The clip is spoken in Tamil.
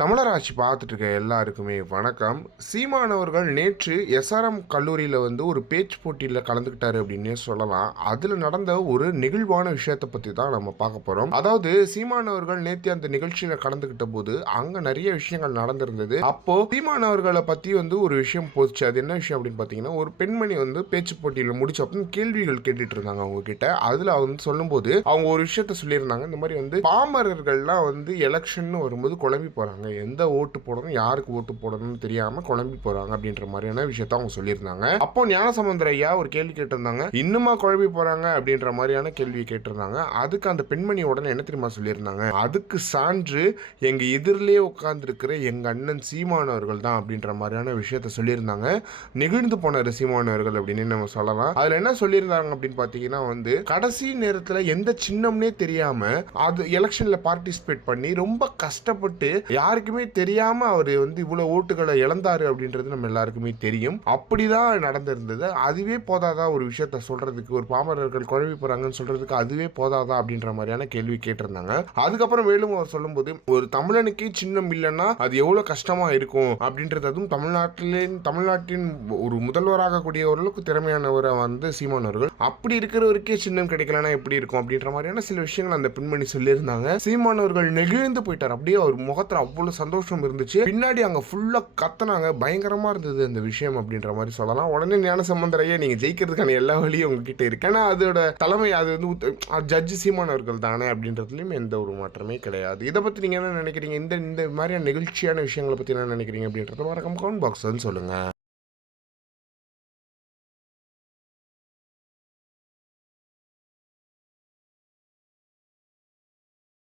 தமிழராட்சி பார்த்துட்டு இருக்க எல்லாருக்குமே வணக்கம். சீமான் அவர்கள் நேற்று எஸ்ஆர்எம் கல்லூரியில் ஒரு பேச்சு போட்டியில் கலந்துக்கிட்டாரு அப்படின்னே சொல்லலாம். அதில் நடந்த ஒரு நெகிழ்வான விஷயத்தை பற்றி தான் நம்ம பார்க்க போகிறோம். அதாவது சீமான் அவர்கள் நேற்று அந்த நிகழ்ச்சியில் கலந்துக்கிட்ட போது அங்கே நிறைய விஷயங்கள் நடந்திருந்தது. அப்போ சீமான் அவர்களை பற்றி ஒரு விஷயம் போச்சு. அது என்ன விஷயம் அப்படின்னு பார்த்தீங்கன்னா, ஒரு பெண்மணி பேச்சு போட்டியில் முடிச்ச அப்படின்னு கேள்விகள் கேட்டுட்டு இருந்தாங்க அவங்க கிட்ட. அதில் சொல்லும்போது அவங்க ஒரு விஷயத்த சொல்லியிருந்தாங்க. இந்த மாதிரி பாமரர்கள்லாம் எலெக்ஷன் வரும்போது குழம்பி போகிறாங்க, எந்த ஓட்டு போடணும், யாருக்கு ஓட்டு போடணும்னு தெரியாம குழம்பி போறாங்க அப்படின்ற மாதிரியான விஷயத்த அவங்க சொல்லியிருந்தாங்க. அப்போ ஞானசம்பந்தர் ஐயா ஒரு கேள்வி கேட்டிருந்தாங்க, இன்னுமா குழம்பி போறாங்க அப்படின்ற மாதிரியான கேள்வி கேட்டிருந்தாங்க. அதுக்கு அந்த பெண்மணி உடனே என்ன தெரியுமா சொல்லியிருந்தாங்க, அதுக்கு சான்று எங்க எதிரிலே உட்கார்ந்து இருக்கிற எங்க அண்ணன் சீமானவர்கள் தான் அப்படின்ற மாதிரியான விஷயத்த சொல்லியிருந்தாங்க. நெகிழ்ந்து போனார் சீமானவர்கள் அப்படின்னு நம்ம சொல்லலாம். அதுல என்ன சொல்லியிருந்தாங்க அப்படின்னு பாத்தீங்கன்னா, கடைசி நேரத்துல எந்த சின்னம்னே தெரியாம அது எலெக்ஷன்ல பார்ட்டிசிபேட் பண்ணி ரொம்ப கஷ்டப்பட்டு யாருக்குமே தெரியாம அவர் இவ்வளவு ஓட்டுகளை இழந்தாரு அப்படின்றது நம்ம எல்லாருக்குமே தெரியும். அப்படிதான் நடந்திருந்தது. அதுவே போதாதா ஒரு விஷயத்த சொல்றதுக்கு, ஒரு பாமரர்கள் குழம்பி போறாங்கன்னு சொல்றதுக்கு அதுவே போதாதா அப்படின்ற மாதிரியான கேள்வி கேட்டிருந்தாங்க. அதுக்கப்புறம் மேலும் அவர் சொல்லும்போது, ஒரு தமிழனுக்கே சின்னம் இல்லைன்னா அது எவ்வளவு கஷ்டமா இருக்கும் அப்படின்றது, அதுவும் தமிழ்நாட்டின் ஒரு முதல்வராக கூடியவர்களுக்கு திறமையானவரை சீமான் அவர்கள், அப்படி இருக்கிறவருக்கே சின்னம் கிடைக்கலன்னா எப்படி இருக்கும் அப்படின்ற மாதிரியான சில விஷயங்கள் அந்த பெண்மணி சொல்லியிருந்தாங்க. சீமான் அவர்கள் நெகிழ்ந்து போயிட்டார். அப்படியே அவர் முகத்துல அவ்வளவு சந்தோஷம் இருந்துச்சு. பின்னாடி அங்க ஃபுல்லா கத்துனாங்க. பயங்கரமா இருந்தது அந்த விஷயம் அப்படின்ற மாதிரி சொல்லலாம். உடனே ஞானசம்பந்தர் ஐயா, நீங்க ஜெயிக்கிறதுக்கான எல்லா வழியும் உங்ககிட்ட இருக்கு, ஏன்னா அதோட தலைமை அது ஜட்ஜி சீமான் அவர்கள் தானே அப்படின்றதுலயும் எந்த ஒரு மாற்றமே கிடையாது. இதை பத்தி நீங்க என்ன நினைக்கிறீங்க? இந்த மாதிரியான நெகிழ்ச்சியான விஷயங்களை பத்தி என்ன நினைக்கிறீங்க அப்படின்றத மறக்காம கமெண்ட் பாக்ஸ் சொல்லுங்க.